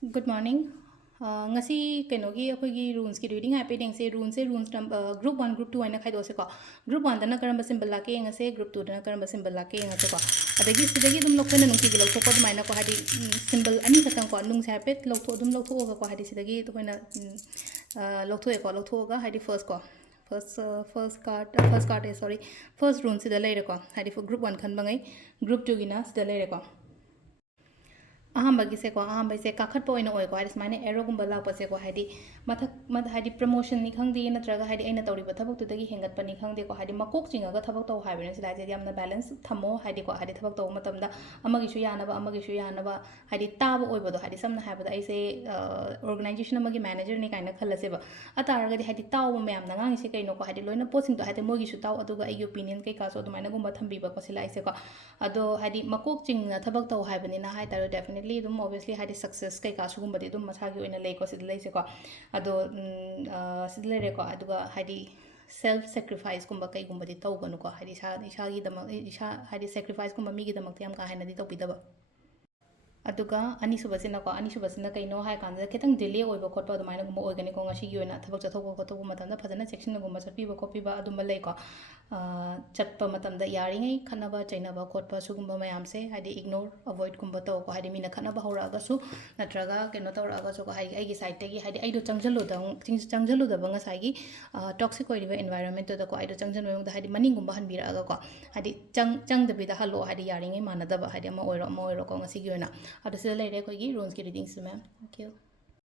Good morning. Ngasi kenogi akhoi rules ki reading happy deng se rules number group 1 group 2 aina khaido se ko group 1 dana karamba symbol lake ngase group 2 dana karamba symbol lake ngase ko adagi sidagi dum lokena nungki gi lokko ko maina ko hadi symbol ani khatang ko nung se happy lokko dum lokko ko hadi sidagi to hoina lokko ga hadi first ko first card sorry first rule sida leire ko hadi for group 1 khan bangai group 2 gi na sida leire ko अहमबगीसे को अहमबसे काखत पोइनो ओइ को हाइस माने arrow गुंबा लापसे को हाइदि मथक मथ हाइदि promotion नि खंगदि नत्रगा हाइदि अइना तौरिबा थबक तुदगी हेंगत पनि खंगदे को हाइदि मकोक चिंगागा थबक तौ हाइबने सिदा जे यामना बैलेंस थमो हाइदि को हाइदि थबक तौ मतमदा अमगिसु यानबा हाइदि ताब ओइबदो हाइदि समना हाइबदा अइसे ऑर्गेनाइजेशन अमगी मैनेजर नि काइना खलसेबा अतारगदि हाइदि ताव मैम ना ngang ise kaino ko hadi loina posing to hadi mogi su taw aduga ai opinion kai ka so dumaina gumba thambiba ko sila ise ko ado hadi makok ching na thabak taw haibani na hai taru definitely dum obviously hadi success kai ka su gumba di dum masagi oina lei ko sid lei se ko ado sid lei re ko aduga hadi self sacrifice gumba kai gumba di taw ganu ko hadi isa gi dam isa hadi sacrifice gumba mi gi dam yam ka haina di taw bidaba अदुगा अनीसुबसिना को अनीसुबसिना कइनो हाय कांदा खितंग delay ओइबो खोटबो अदुमाइना गुम ओइगनी को ngasi gi oina thabak chathok ko to matamda phajana section gum chatpiba kopiba adumba lei ko chatpa matamda yaringai khanaba chainaba khotpa sugumba mayam se hadi ignore avoid gumba to ko hadi mina khanaba hora ga su natraga keno tora ga so ko hadi ai gi side tagi hadi ai do changjalu da banga sai gi toxic oiriba environment to da ko ai do changjan oyong da hadi maning gumba hanbira ga ko hadi chang da bi da halo hadi yaringai manada ba hadi ama oiro ko ngasi gi oina अदुसे लेरे कोई rules की readings ma'am thank you